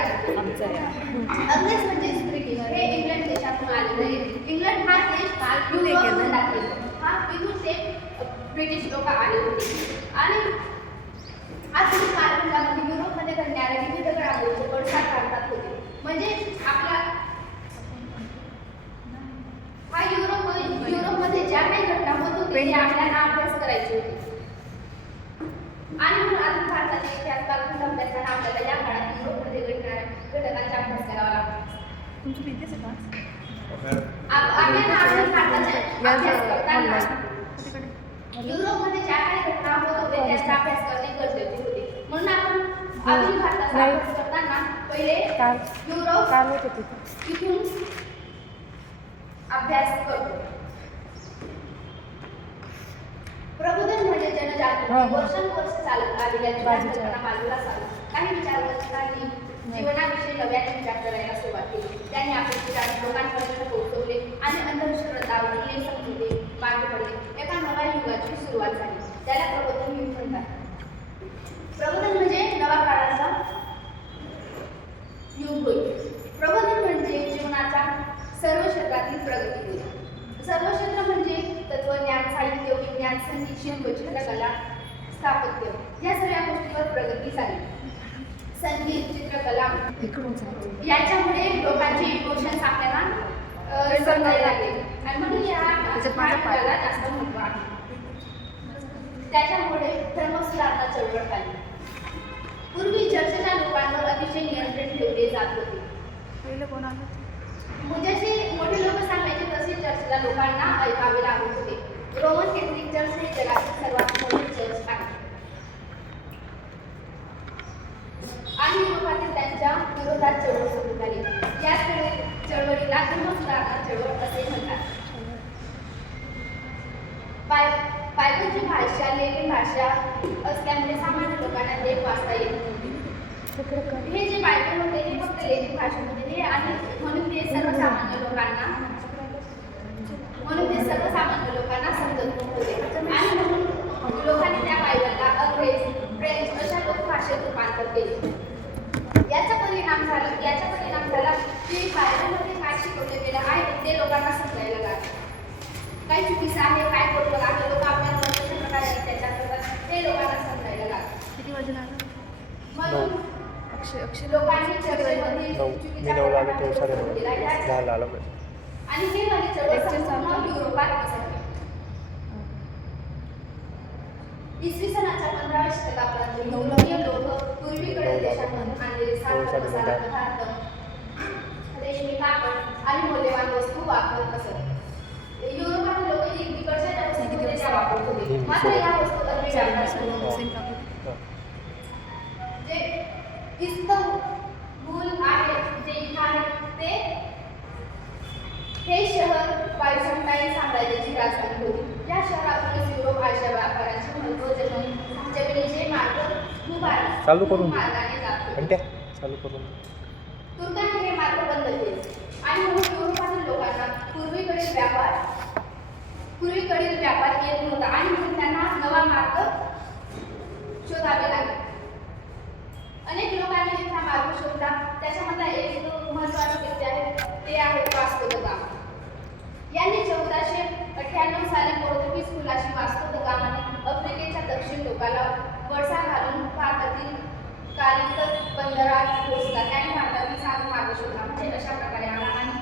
राज्य. अंग्रेज म्हणजे ब्रिटिश हे इंग्लंड देशातून आलेले आहे. इंग्लंड हा देश युरोपमधला येतो. हा तिथून ते ब्रिटिश लोक आले होते आणि आधुनिक कालखंडामध्ये युरोपमध्ये घडणाऱ्या विविध घडामोडींचे पडसाद काढतात होते. म्हणजे आपला हा युरोपमध्ये ज्या काही घटना होत होते ते आपल्याला अभ्यास करायचे होते. आणि म्हणून आधुनिक भारताच्या इतिहास कालखंड अभ्यासाला आपल्याला या काळात युरोपमध्ये घडणाऱ्या घटनांचा अभ्यास करावा लागतो. तुमची भीती आहे का? आपल्याला आधुनिक भारताचा अभ्यास करताना युरोपमध्ये ज्या काही घटना होत होते त्याचा अभ्यास करणे गरजेचे होते. म्हणून आपण आधुनिक भारताचा अभ्यास करताना पहिले युरोप तिथून अभ्यास करतो. प्रबोधन म्हणजे जनजागृती वर्षानुवर्ष चालत आलेल्या कल्पना बाजूला सारून काही विचारवंतांनी जीवनाविषयी नव्याने विचार करायला सुरुवात केली. त्यांनी आपले विचार लोकांपर्यंत पोहोचवले आणि अंधश्रद्धा उरले समजले मागे पडले. एका नव्या युगाची सुरुवात झाली. त्याला प्रबोधन युग म्हणतात. प्रबोधन म्हणजे नवा काळाचा युग होय. प्रबोधन म्हणजे जीवनाच्या सर्व क्षेत्रातील प्रगती होय. सर्व क्षेत्र म्हणजे तत्वज्ञान, साहित्य, विज्ञान, संगीत, शिल्प, चित्रकला, स्थापत्य या सगळ्या गोष्टींवर प्रगती झाली. संगीत, चित्रकला याच्यामुळे लोकांचे इमोशन्स आपल्याला समजायला लागले आणि म्हणून या काळाला जास्त महत्त्व आहे. त्याच्यामुळे धर्मसुधारणा चळवळ आली. पूर्वी चर्चेच्या लोकांवर अतिशय नियंत्रण ठेवले जात होते. जसे मोठे लोक सांगायचे तसे चर्चला लोकांना ऐकावे लागत होते. रोमन कॅथलिक चर्च हे जगातील सर्वात मोठे चर्च आहे आणि युरोपातील त्यांच्या विरोधात चळवळ सुरू झाली. या चळवळीला धर्मसुधारणा चळवळ असे म्हणतात. बायबलची भाषा लेखन भाषा असल्यामुळे सामान्य लोकांना ते वाचता येत नव्हते. हे जे बायबल होते हे फक्त लेखन भाषेमध्ये हे आणि म्हणून ते सर्वसामान्य लोकांना समजत नव्हते आणि म्हणून लोकांनी त्या बायबलला अंग्रेज, फ्रेंच अशा लोकभाषेत रूपांतर केले. याचा परिणाम झाला की बायबलमध्ये काय शिकवले गेलं आहे ते लोकांना समजायला लागले. काय चुकीचं आहे, काय बरोबर आहे, लोक आपल्याला कशा प्रकारे त्याच्यात करतात हे लोकांना समजायला लागले. किती वजन आलं? म्हणून लोकांनी चर्चेमध्ये आणि हे वाली चळवळ युरोपात पसरली. इसवी सनाच्या 15व्या शतकापर्यंत युरोपीय लोक पूर्वीकडील देशांमधून आणलेले साखर, मसाला पदार्थ, रेशमी कापड आणि मौल्यवान वस्तू वापरत असत. युरोपातील लोक इकडच्या वस्तूंमध्ये त्या वापरत होते. मात्र या वस्तू अगदी जे इस्तंबूल आहे जे इथं आहे ते हे शहर बायझंटाईन साम्राज्याची राजधानी होती. या शहरातूनच युरोप आशिया व्यापाराचे महत्त्व जमिनीचे मार्ग मार्गाने जात होते. तुर्कांनी हे मार्ग बंद केले आणि म्हणून युरोपातील लोकांना पूर्वीकडील व्यापार येत नव्हता आणि म्हणून त्यांना नवा मार्ग शोधावे लागले. अनेक लोकांनी हा मार्ग शोधला. त्याच्यामधला एक महत्त्वाचा व्यक्ती आहे ते आहे वास्को द गामा. यांनी 1498 साली पोर्तुगीज फुलाशी वास्को द गामाने आफ्रिकेच्या दक्षिण टोकाला वळसा घालून भारतातील कालिकत बंदरात पोहोचला. त्याने भारतातील सागर मार्ग शोधला. म्हणजे अशा प्रकारे आला आणि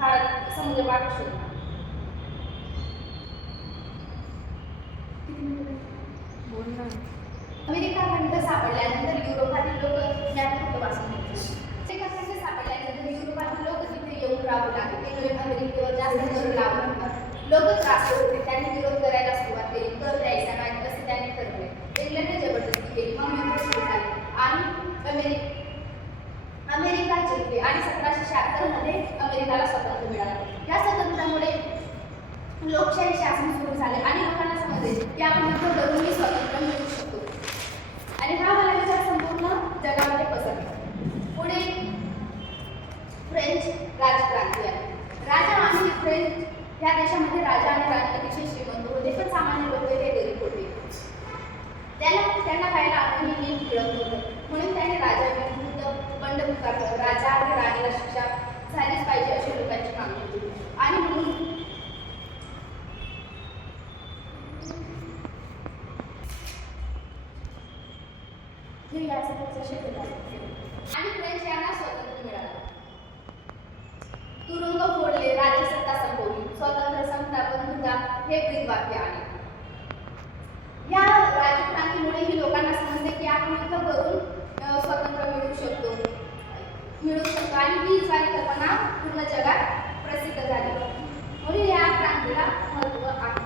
भारत समुद्र मार्ग शोधला. अमेरिका खंड सापडल्यानंतर युरोपातील लोक या खंडपासून अमेरिका खंड सापडल्यानंतर युरोपातील लोक तिथे येऊन राहू लागले. ते अमेरिकेवर जास्त जोर लावून लोक त्रासले होते. त्यांनी विरोध करायला सुरुवात केली. कर द्यायचा नाही असे त्यांनी ठरवले. इंग्लंडने जबरदस्ती केली. मग युद्ध सुरू झाले आणि अमेरिका जिंकली आणि 1776 मध्ये अमेरिकाला स्वातंत्र्य मिळाले. या स्वातंत्र्यामुळे लोकशाही शासन सुरू झाले आणि लोकांना समजले की आपण दररोज स्वातंत्र्य मिळवू शकतो आणि हा मला विचार संपूर्ण जगामध्ये पसरला. पुढे फ्रेंच राजक्रांती आली. राजा आणि फ्रेंच या देशामध्ये राजा आणि राणी अतिशय श्रीमंत होते पण सामान्य लोक हे गरीब होते. त्यांना खायला अजूनही नीट मिळत नव्हतं. म्हणून त्यांनी राजा विरुद्ध बंड शक्य झाले आणि फ्रेंच यांना स्वातंत्र्य मिळालं. तुरुंग फोडले, राज्यसत्ता संपवली, स्वातंत्र्य संस्थापन सुद्धा हे ब्रीदवाक्य आहे. या राजक्रांतीमुळे ही लोकांना समजले की आपण युद्ध करून स्वातंत्र्य मिळवू शकतो आणि ही सारी कल्पना पूर्ण जगात प्रसिद्ध झाली. म्हणून या क्रांतीला महत्त्व आहे.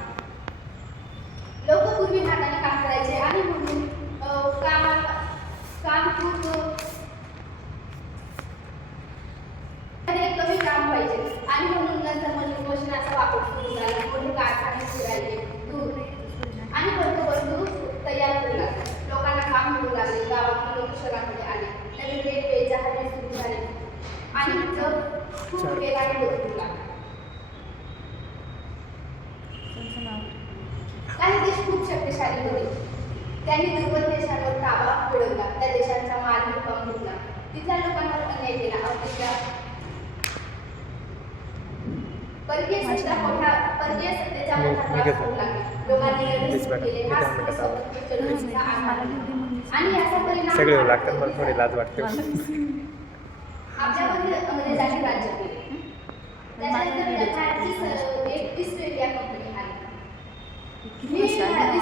लोक पूर्वी हाताने काम करायचे आणि म्हणून काम खूप कमी काम व्हायचे आणि म्हणून नंतर मशीनाचा वापर सुरू झाला. मोठे कारखाने सुरू दूर आणि वस्तू तयार करू लागले. लोकांना काम मिळू लागले. गावातून लोक शहरामध्ये आले. नवीन रेल्वे जहाजे सुरू झाले आणि खूप वेगाने होऊ लागले. काही देश खूप शक्तिशाली होते. त्यांनी दुर्बल देशांवर ताबा मिळवला. त्या देशांचा माल हुकूम घेतला. तिथल्या लोकांवर अन्याय केला. अफ्रिका परकीय सत्तेचा मोठा त्रास होऊ लागला. लोकांनी लढे सुरू केले. हा स्वातंत्र्य चळवळीचा आधार आणि याचा परिणाम सगळे लागतात. मला थोडी लाज वाटते. आपल्यामध्ये अंग्रेजांनी राज्य केले. त्याच्यानंतर भारताची एक ईस्ट इंडिया कंपनी आली. ही ईस्ट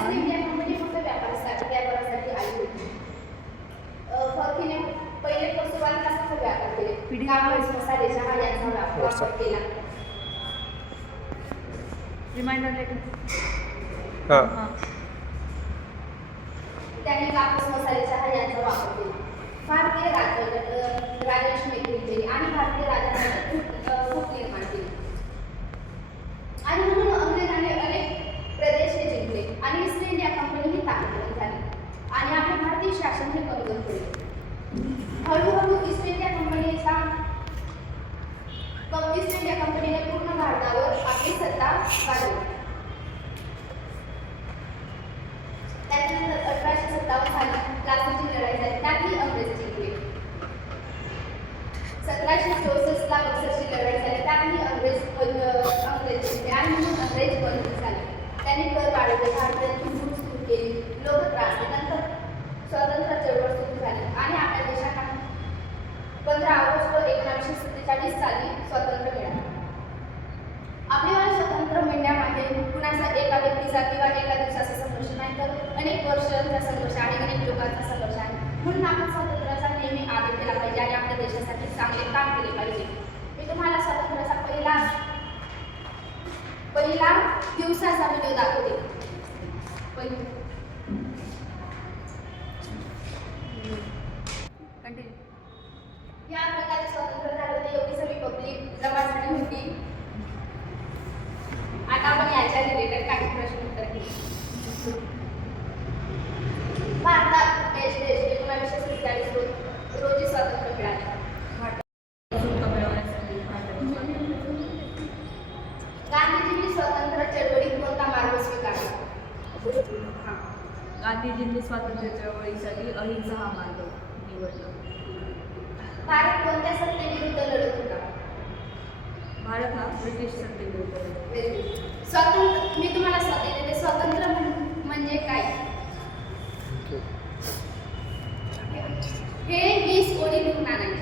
इंडिया कंपनी फक्त व्यापारासाठी आली होती. फर्कीने पहिले सुरुवातीला फक्त व्यापार केले. कागद, मसाले, चहा यांचा व्यापार केला. Reminder letter. त्यांनी कापूस, मसाले, चहा यांचा वापर केला. भारतीय राजांची मैत्री केली आणि भारतीय राजांमध्ये खूप निर्माण केली. आणि म्हणून अंग्रेजांनी अनेक प्रदेश हे जिंकले आणि ईस्ट इंडिया कंपनी ही ताकदवान झाली आणि आपले भारतीय शासन हे कमजोर केले. हळूहळू ईस्ट इंडिया कंपनीने पूर्ण भारतावर आपली सत्ता वाढवली. त्याच्यानंतर 1857 साली प्लासीची लढाई झाली. त्यातही अंग्रेज जिंकले. 1764 ला बक्सरची लढाई झाली. त्यातही अंग्रेज जिंकले आणि म्हणून अंग्रेज बंद झाले. त्यांनी कर वाढवले. भारताची लूट सुरू केली. लोक त्रासले. नंतर स्वातंत्र्य चळवळ सुरू झाली आणि आपल्या देशाला 15 ऑगस्ट 1947 साली स्वातंत्र्य मिळाले. आपल्याला स्वातंत्र्य मिळण्यामागे कुणाचा एका व्यक्तीचा किंवा एका दिवसाचा संघर्ष नाही तर अनेक वर्षांचा संघर्ष आहे. अनेक लोकांचा संघर्ष आहे. म्हणून आपण स्वातंत्र्याचा नेहमी आदर केला पाहिजे आणि आपल्या देशासाठी चांगले काम केले पाहिजे. मी तुम्हाला स्वातंत्र्याचा पहिला दिवसाचा व्हिडिओ दाखवते. या प्रकारे स्वातंत्र्य झालं होतं. एवढी सगळी पब्लिक जमा झाली होती. आता आपण याच्या रिलेटेड काही प्रश्न उत्तर घेऊ. भारतात देश 1947 रोजी स्वातंत्र्य मिळाले. गांधीजींनी स्वातंत्र्य चळवळीत कोणता मार्ग स्वीकारला? गांधीजींनी स्वातंत्र्य चळवळीसाठी अहिंसा हा मार्ग निवडला. भारत कोणत्या सत्तेविरुद्ध लढत होता? भारत हा ब्रिटिश सत्तेविरुद्ध. स्वातंत्र्य मी तुम्हाला स्वातंत्र्य म्हणजे काय हे 20 ओळी लिहून आणायचे.